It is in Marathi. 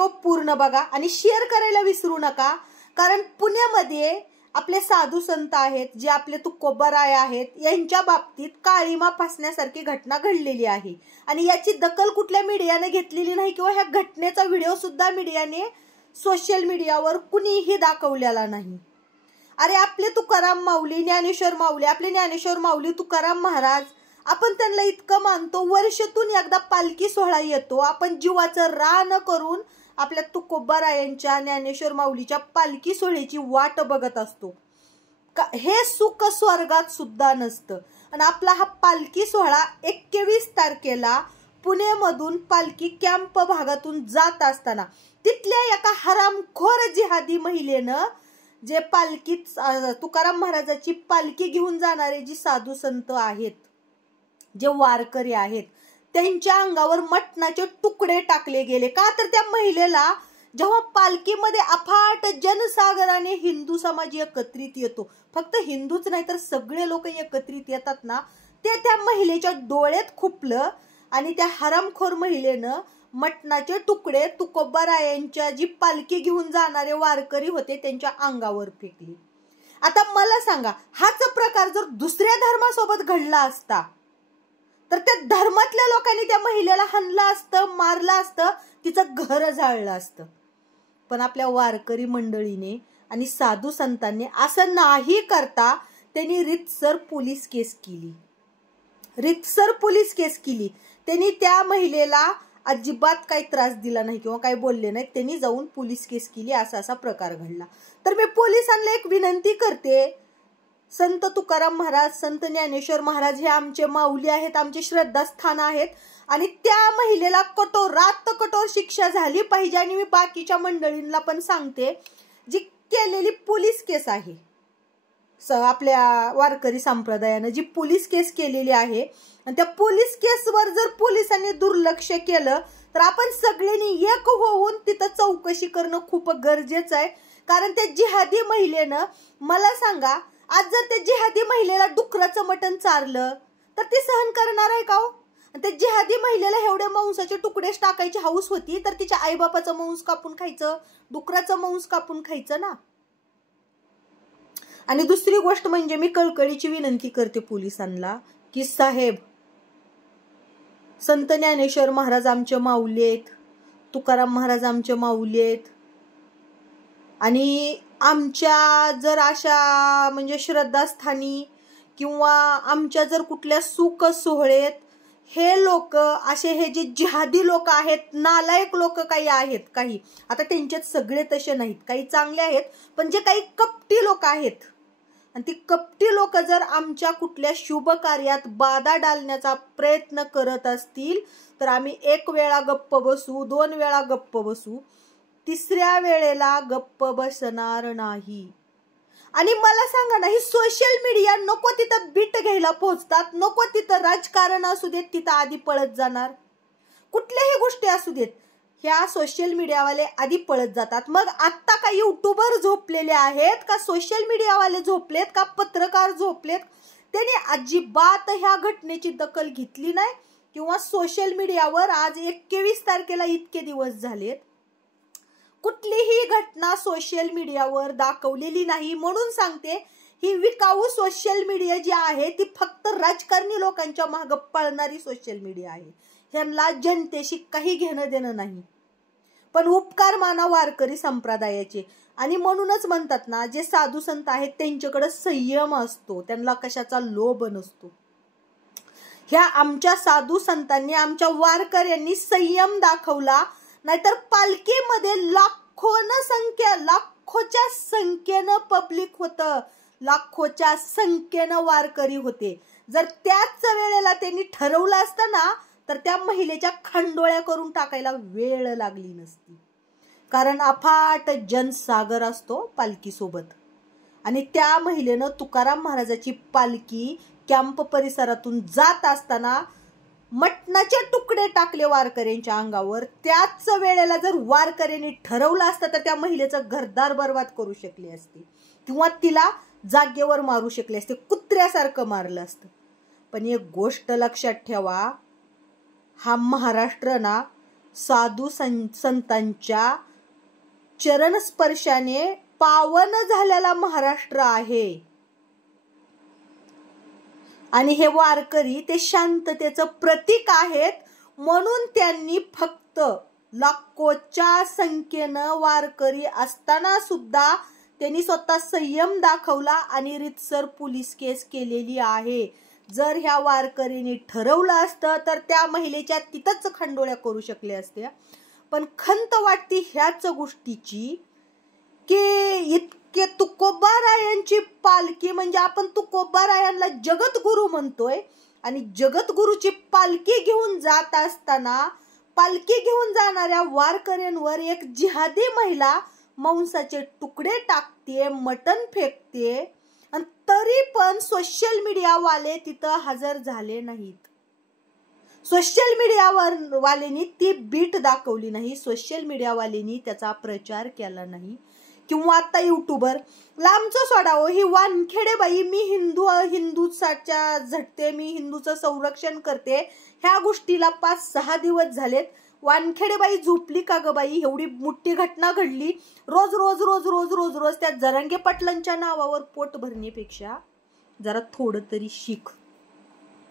व्हिडिओ पूर्ण बघा आणि शेअर करायला विसरू नका, कारण पुण्यामध्ये आपले साधू संत आहेत, जे आपले तुकोबाराय आहेत, यांच्या बाबतीत काळीमा फासण्यासारखी घटना घडलेली आहे आणि याची दखल कुठल्या मीडियाने घेतलेली नाही किंवा ह्या घटनेचा व्हिडिओ सुद्धा मीडियाने सोशल मीडियावर कुणीही दाखवलेला नाही। अरे आपले तुकाराम माऊली, ज्ञानेश्वर माऊली, आपले ज्ञानेश्वर माऊली तुकाराम महाराज, आपण त्यांना इतकं मानतो, वर्षातून एकदा पालखी सोहळा येतो, आपण जीवाचं रान करून आपल्या तुकोबारायांच्या, ज्ञानेश्वर माऊलीच्या पालखी सोहळ्याची वाट बघत असतो। हे सुख स्वर्गात सुद्धा नसतं। आणि आपला हा पालखी सोहळा 21 तारखेला पुण्यामधून पालखी कॅम्प भागातून जात असताना तिथल्या एका हरामखोर जिहादी महिलेनं, जे पालखीत तुकाराम महाराजाची पालखी घेऊन जाणारे जी साधू संत आहेत, जे वारकरी आहेत, त्यांच्या अंगावर मटणाचे तुकडे टाकले गेले। का तर त्या महिलेला जेव्हा पालखीमध्ये अफाट जनसागराने हिंदू समाज एकत्रित येतो, फक्त हिंदूच नाही तर सगळे लोक एकत्रित येतात ना, ते त्या महिलेच्या डोळ्यात खुपलं आणि त्या हरामखोर महिलेनं मटणाचे तुकडे तुकोबारायांच्या जी पालखी घेऊन जाणारे वारकरी होते त्यांच्या अंगावर फेकले। आता मला सांगा, हाच प्रकार जर दुसऱ्या धर्मासोबत घडला असता तर त्या धर्मातल्या लोकांनी त्या महिलेला हाणलं असतं, मारलं असतं, तिचं घर जाळलं असतं। पण आपल्या वारकरी मंडळीने आणि साधू संतांनी असं नाही करता त्यांनी रीतसर पोलीस केस केली, रीतसर पोलीस केस केली। त्यांनी त्या महिलेला अजिबात काही त्रास दिला नाही किंवा काही बोलले नाही, त्यांनी जाऊन पोलीस केस केली। असा प्रकार घडला। तर मी पोलिसांना एक विनंती करते, संत तुकाराम महाराज, संत ज्ञानेश्वर महाराज हे आमचे माऊली आहेत, आमचे श्रद्धास्थान आहेत आणि त्या महिलेला कठोरात कठोर शिक्षा झाली पाहिजे। आणि मी बाकीच्या मंडळींना पण सांगते, जी केलेली पोलीस केस आहे, आपल्या वारकरी संप्रदायानं जी पोलीस केस केलेली आहे, आणि त्या पोलीस केसवर जर पोलिसांनी दुर्लक्ष केलं तर आपण सगळ्यांनी एक होऊन तिथं चौकशी करणं खूप गरजेचं आहे। कारण त्या जिहादी महिलेनं, मला सांगा, आज जर त्या जिहादी महिलेला डुकराचं मटण चारलं तर ती सहन करणार आहे का हो? त्या जिहादी महिलेला एवढे मांसाचे तुकडेच टाकायची हौस होती तर तिच्या आईबापाचं मांस कापून खायचं, डुकराचं मांस कापून खायचं ना। आणि दुसरी गोष्ट म्हणजे मी कळकळीची विनंती करते पोलिसांना की साहेब, संत ज्ञानेश्वर महाराज आमचे माऊली आहेत, तुकाराम महाराज आमचे माऊली आहेत आणि आमच्या जर अशा म्हणजे श्रद्धास्थानी किंवा आमच्या जर कुठल्या सुख सोहळेत हे लोक असे, हे जे जिहादी लोक आहेत, नालायक लोक काही आहेत, काही आता त्यांच्यात सगळे तसे नाहीत, काही चांगले आहेत, पण जे काही कपटी लोक आहेत आणि ती कपटी लोक जर आमच्या कुठल्या शुभ कार्यात बाधा डालण्याचा प्रयत्न करत असतील तर आम्ही एक वेळा गप्प बसू, 2 वेळा गप्प बसू, तिसऱ्या वेळेला गप्प बसणार नाही। आणि मला सांगा ना, ही सोशल मीडिया नको तिथं बीट घ्यायला पोहोचतात, नको तिथं राजकारण असू देत तिथं आधी पळत जाणार, कुठल्याही गोष्टी असू देत ह्या सोशल मीडियावाले आधी पळत जातात। मग आता का युट्यूबर झोपलेले आहेत का सोशल मीडियावाले झोपलेत का पत्रकार झोपलेत? त्यांनी अजिबात ह्या घटनेची दखल घेतली नाही किंवा सोशल मीडियावर आज 21 तारखेला इतके दिवस झालेत कुठलीही घटना सोशल मीडियावर दाखवलेली नाही। म्हणून सांगते, ही विकाऊ सोशल मीडिया जी आहे ती फक्त राजकारणी लोकांच्या मागे पळणारी सोशल मीडिया आहे, ह्यांना जनतेशी काही घेणं देणं नाही। पण उपकार माना वारकरी संप्रदायाचे, आणि म्हणूनच म्हणतात ना, जे साधू संत आहेत त्यांच्याकडे संयम असतो, त्यांना कशाचा लोभ नसतो। ह्या आमच्या साधू संतांनी, आमच्या वारकऱ्यांनी संयम दाखवला, नाहीतर पालखीमध्ये लाखोच्या संख्येनं पब्लिक होतं, लाखोच्या संख्येनं वारकरी होते। जर त्याच वेळेला त्यांनी ठरवलं असतं ना तर त्या महिलेच्या खंडोळ्या करून टाकायला वेळ लागली नसती, कारण अफाट जनसागर असतो पालखी सोबत। आणि त्या महिलेनं तुकाराम महाराजाची पालखी कॅम्प परिसरातून जात असताना मटणाचे तुकडे टाकले वारकऱ्यांच्या अंगावर। त्याच वेळेला जर वारकऱ्यांनी ठरवलं असतं तर त्या महिलेचं घरदार बर्बाद करू शकले असते किंवा तिला जागेवर मारू शकले असते, कुत्र्यासारखं मारलं असतं। पण एक गोष्ट लक्षात ठेवा, हा महाराष्ट्र ना साधू संतांच्या चरणस्पर्शाने पावन झालेला महाराष्ट्र आहे आणि हे वारकरी ते शांततेचं प्रतीक आहेत. म्हणून त्यांनी फक्त लाखोच्या संख्येनं वारकरी असताना सुद्धा त्यांनी स्वतः संयम दाखवला आणि रीतसर पोलीस केस केलेली आहे. जर ह्या वारकरीने ठरवलं असतं तर त्या महिलेच्या तिथंच खंडोळ्या करू शकले असते. पण खंत वाटते ह्याच गोष्टीची की इतके तुकोबारायांची पालखी, म्हणजे आपण तुकोबारायांना जगद्गुरु म्हणतोय आणि जगद्गुरुची पालखी घेऊन जात असताना पालखी घेऊन जाणाऱ्या वारकऱ्यांवर एक जिहादी महिला मांसाचे तुकडे टाकते, मटण फेकते आणि तरी पण सोशल मीडियावाले तिथं हजर झाले नाहीत. सोशल मीडियावर वाल्यांनी ती बीट दाखवली नाही, सोशल मीडियावाल्यांनी त्याचा प्रचार केला नाही. किंवा आता युट्यूबर लांबचं सोडावं, ही वानखेडे बाई मी हिंदूच्या झटते, मी हिंदूचं संरक्षण करते, ह्या गोष्टीला 5-6 दिवस झालेत. वानखेडे बाई झोपली का ग बाई? एवढी मोठी घटना घडली, रोज रोज रोज रोज रोज रोज त्या जरांगे पाटलांच्या नावावर पोट भरण्यापेक्षा जरा थोडं तरी शिक.